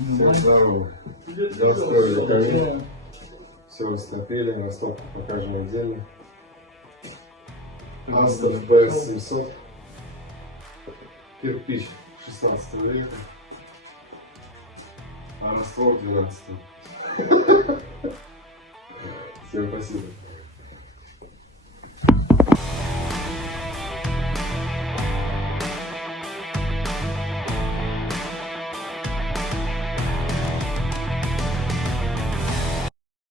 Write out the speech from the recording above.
Всем здорово. Настроили камин. Все растопили. Растопку покажем отдельно. Астов PS700. Кирпич 16 века. А раствор 12. Всем спасибо.